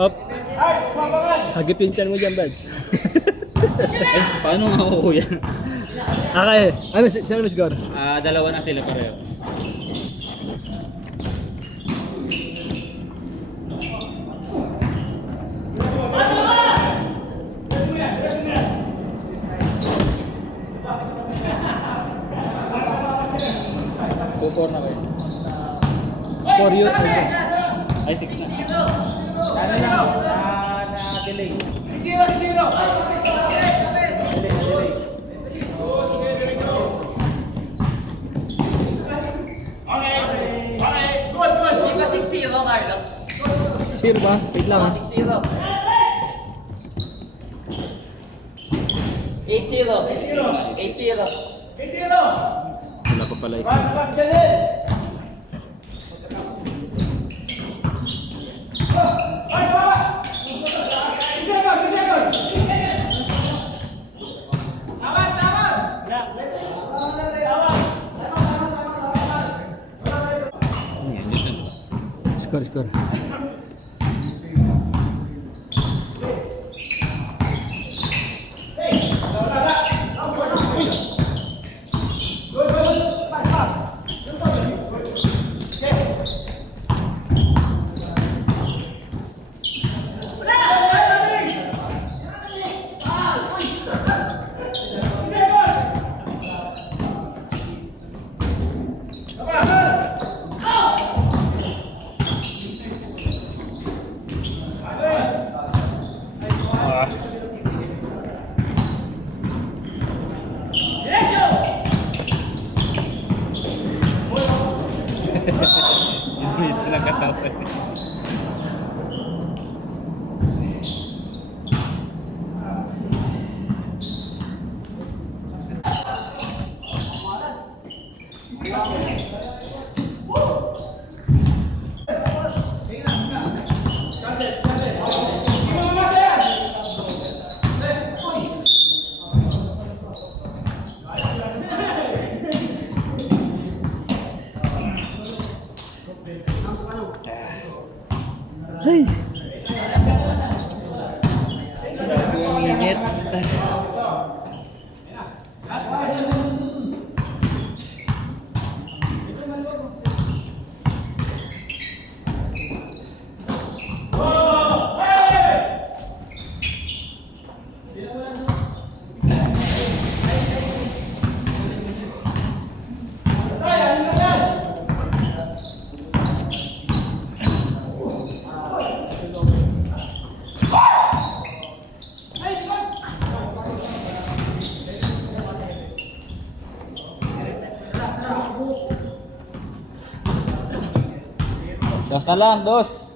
Up. Hagip yung chan mo dyan, Brad. Eh, paano nga ako yan? Okay. Ano, sino mo score? Dalawa na sila pareho. Pupor na kayo. For you. Ay, 6 na. Ano lang? Na-delay. Di ba 6-0, Carlo? Zero ba? Wait lang. 6-0. 8-0. 8-0. Wala pa pala isa. Score. Hindi talaga tapos. Hey. Grabe ang init. Dos na lang, dos.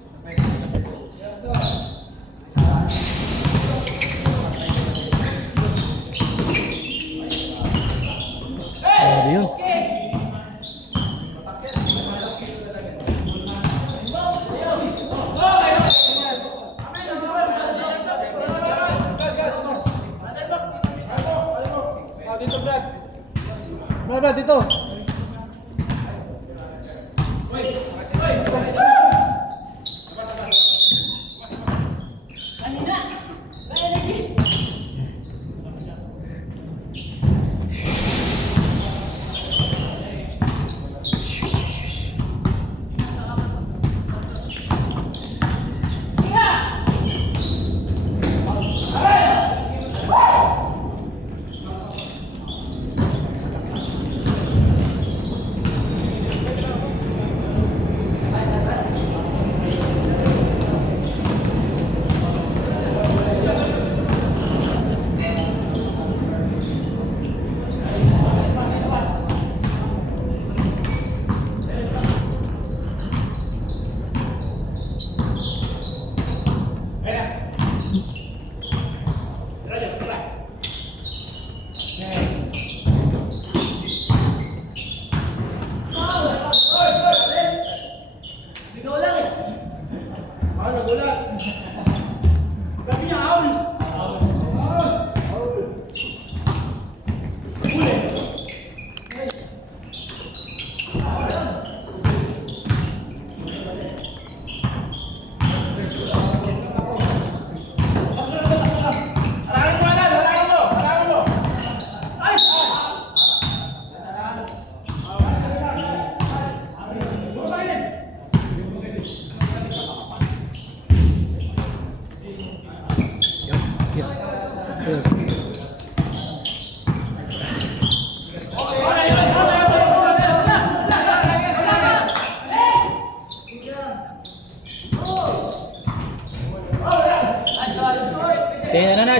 Grabe yun. Dito, Brad. Brad, dito.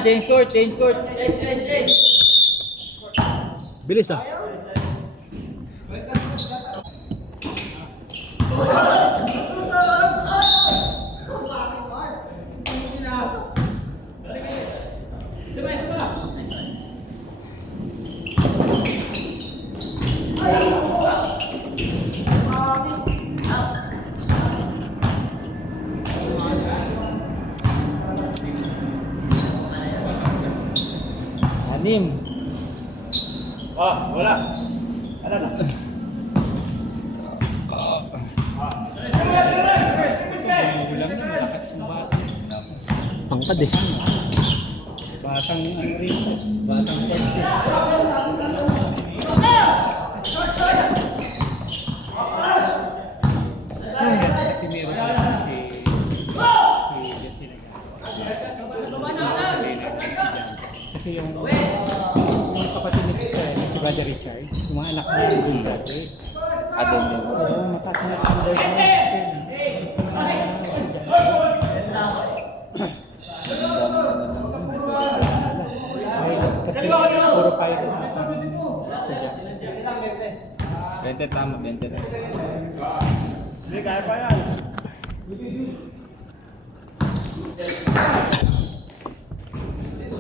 Change court, change court. Bilis ah. Anim. Wala. Ano na? Pangkad eh. Batang ano rin. Batang tempo. Kasi meron kasi yung kapatid ni si Brother Richard, yung mga anak niya yung brother. Adon din. Oo, mataas na standard niya. Kasi puro kayo estudyante. 20 tama, 20 tama. Hindi, kaya pa yan.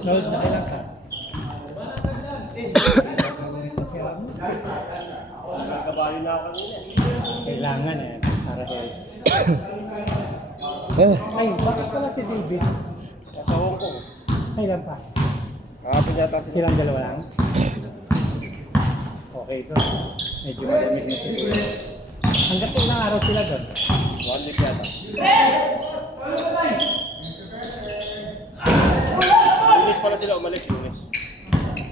Load na kailan ka? Kailangan eh, para health. Ay, bakit pala si David? Sa Hong Kong. Kailan pa? Silang dalawa lang? Okay to. Medyo malamig na siguro. Hanggang ilang araw sila doon? 1 week yata. Lunes pala sila umalis, lunes.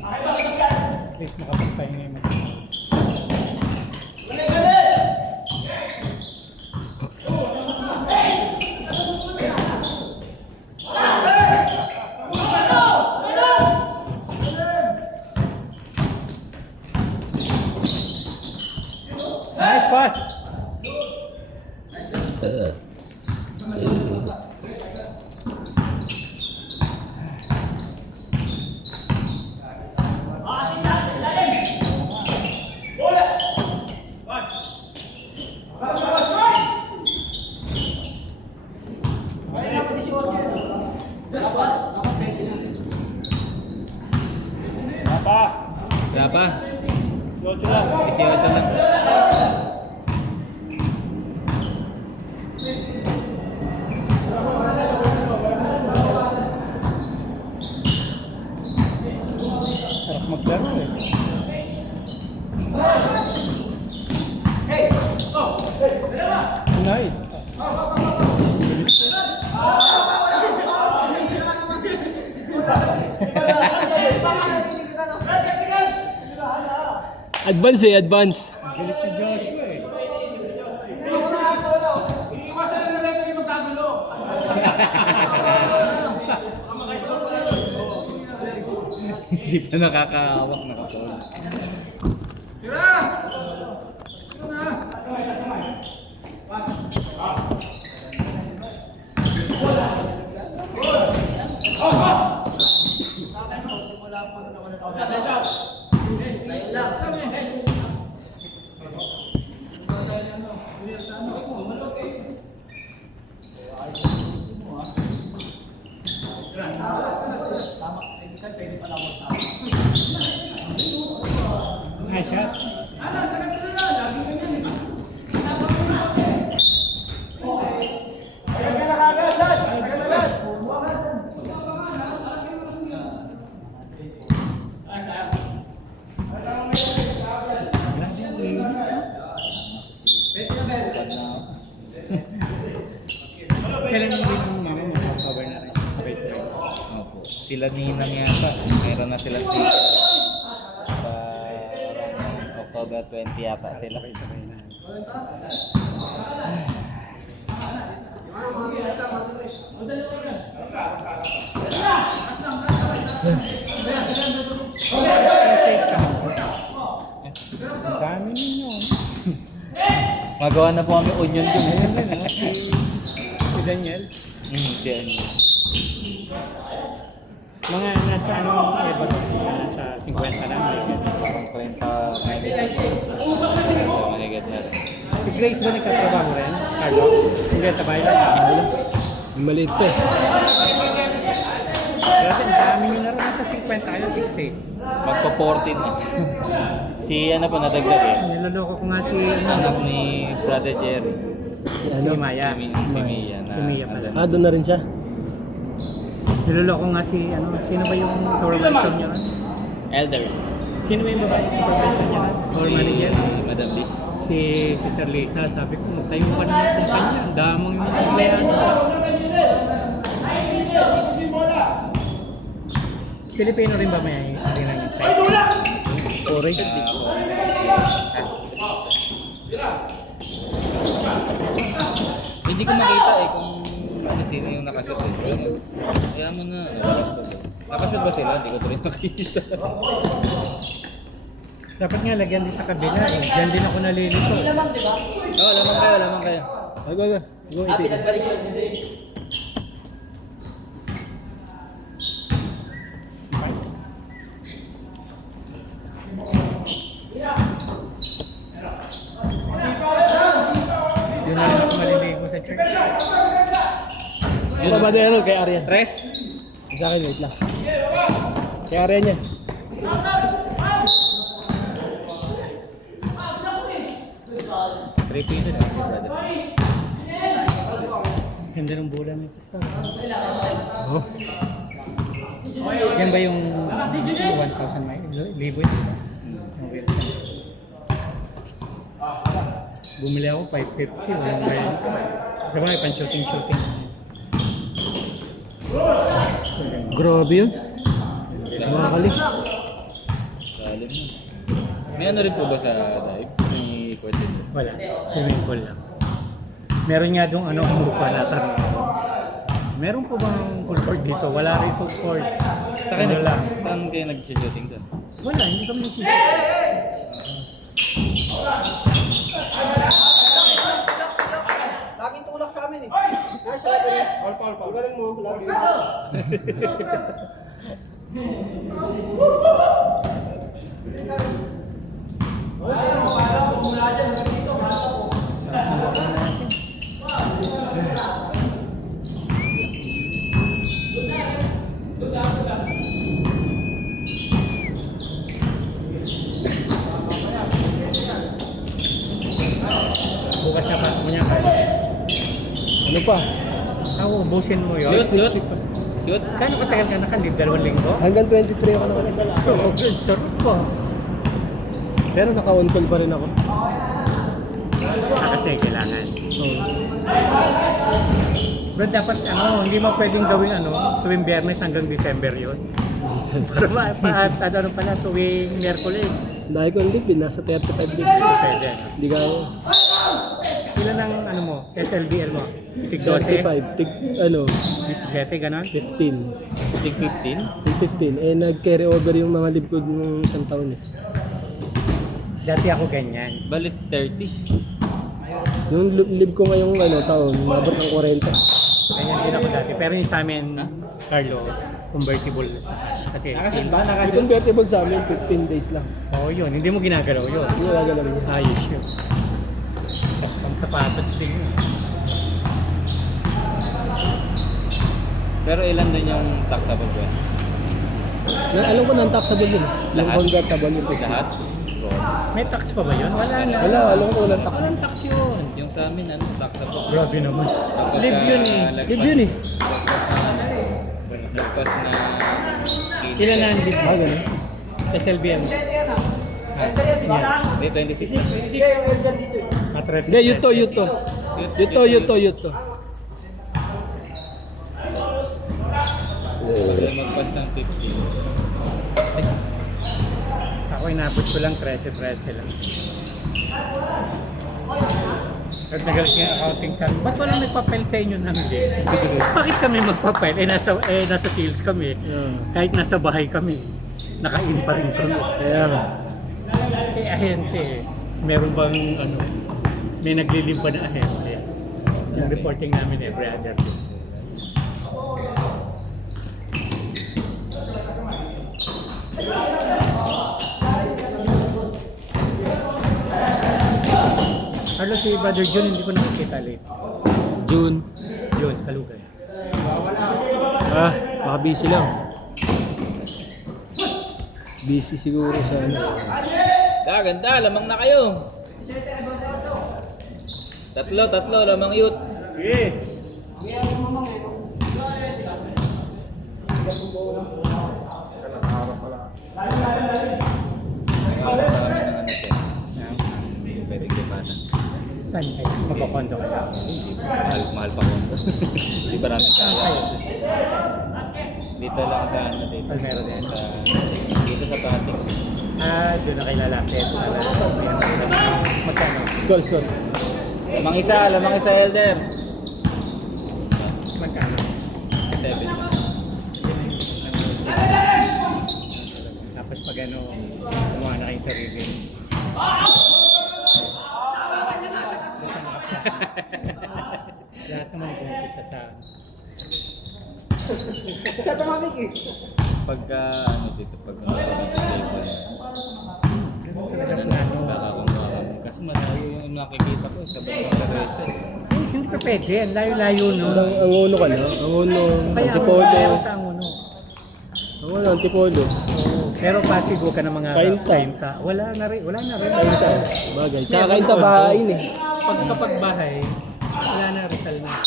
At least makapagpahinga yung mga. Nice pass! Berapa? 8 lang. 18 lang. Sarap maglaro eh. Nice. Advance eh, advance. Galit si Joshua eh. Hindi pa nakakahawak na kapon. Nice shot. Kailan mo rin yung mama mo cover na rin sa restaurant? Opo. Sila ninang yata. Meron na sila dito. October 20 yata sila. Sabay-sabay na. Ang dami ninyo. Magawa na po kami onion dun. Si Daniel. Si ano. Mga nasa anong level? Nasa 50 lang. Parang 30, mahigit na rin. Si Grace ba nagkatrabaho rin? Carlo? Hindi, sa bahay lang. Maliit pa eh. Pero ang dami nyo na rin. Nasa 50 kayo, 60. Magpa-14 na. Si ano po nadagdag eh. Niloloko ko nga si Anak ni Brother Jerry. si Maya. Si Mia na. Si Mia pala. Ah, doon na rin siya. Niloloko nga si sino ba yung supervisor niya? Elders. Sino ba yung babae supervisor niya? Or manager? Si Madam Liz. Si Sister Lisa. Sabi ko, tayo pa na ng kumpanya. Ang damang yung empleyado. Pilipino rin ba may ng insight? Corey. Hindi ko makita eh kung ano sino yung nakashoot eh. Kaya mo na, nakashoot ba sila? Hindi ko pa rin makita. Dapat nga lagyan din sa kabila. Diyan din ako nalilito. Lamang, di ba? Oo, lamang kayo, lamang kayo. Ay, go. Go, ipit. Pinagbalik ko. Yun na rin ako maliligo sa church. Ano ba din kay Arian? Tres. Sa akin, wait lang. Kay Arian niya. Three pieces na si Brother. Ganda ng bulan nito sa. Oh. Yan ba yung 1,000 libo yun? Ang wheels na. Bumili ako 550, walang bayad. Sabay, pan-shooting. Grabe yun. Makakali. Salim mo. May ano rin po ba sa dive? May pwede din. Wala, swimming pool lang. Meron nga doon umupa na tanong. Meron po bang pool court dito? Wala rito court. Sa akin, Ano lang. saan kayo nag-shooting doon? Wala, hindi kami nagsisip. Laging tulak sa amin eh. Nasa labi. Paul. Galing mo, love you. Bukas na pasok mo niya kaya. Ano pa? Ubusin mo yun. Shoot. Kano katagal ka nakalib? 2 linggo? Hanggang 23 ako nakalagala. So, good. Sarap po. Pero naka-on call pa rin ako. Kasi kailangan. So, Bro, dapat hindi mo pwedeng gawin tuwing Biyernes hanggang December yun. Para pala tuwing Miyerkules. dahil ko ang leave, nasa 35 leave. Pwede. Hindi ka Ilan ang mo? SLBL mo? Tig 12? 35, 17, ganon? 15. Tig 15? Tig 15. Eh, nag-carry over yung mga leave ko nung isang taon eh. Dati ako ganyan. Balit 30. Yung leave ko ngayong taon, mabot ng 40. Ganyan din ako dati. Pero yung sa amin, Carlo, convertible kasi Nakasit sales. ba? Yung convertible sa amin, 15 days lang. Oo, yun. Hindi mo ginagalaw yun. Hindi ko gagalaw yun. Ayos yun. Pang sapatos din yun. Pero ilan din yung taxable ko? Alam ko non-taxable yun. Yung Lahat? convertible yung tax. Lahat? May tax pa ba yun? Wala na. Wala, alam ko walang tax. Walang tax yun. Yung sa amin, taxable. Grabe naman. Kapag, Live yun eh. Live yun eh. Lagpas na Ilan na ang live? Ah, ganun. SLBM. Yan. Hindi, 26 na. At ref. Hindi, yuto. Kaya magpas ng 50. Ako inabot ko lang 13 lang. Nagalit yung accounting sa ba't walang nagpa-file sa inyo ng hindi? Bakit kami magpa-file? Nasa sales kami. Yeah. Kahit nasa bahay kami, naka-in pa rin kami. Kaya nga. Ahente, meron bang may naglilimpa na ahente? Yung reporting namin every other day. Carlos, si Brother June, hindi ko nakikita late. June. June, Kalugay. Baka busy lang. Busy siguro sa ano. Ganda, lamang na kayo. Tatlo, lamang youth. Okay. Pwede kipatan. Saan kayo? Magpapondo ka lang. Mahal pa kondo. Hindi pa namin kaya. Dito lang sa ano dito. Palmero din. Dito sa Pasig. Doon na kay lalaki. Magkano? Score. Lamang isa elder. Magkano? 7. Tapos pag kumuha na kayong sarili. Lahat naman nag-umpisa sa Siya tumamig eh. Pagka ano dito, pag table. Baka kumuha kami. Kasi malayo yung nakikita ko sa Batang Teresa. siyempre pwede. Ang layo-layo no. Ang uno ka na? Ang uno. Kaya Antipolo. meron sa ang uno. Ang uno, Antipolo. Pero Pasig huwag ka na mga Kainta. kainta. Wala na rin. Kainta. Bagay. Tsaka kainta bahain eh. Kapag bahay, wala na Rizal na.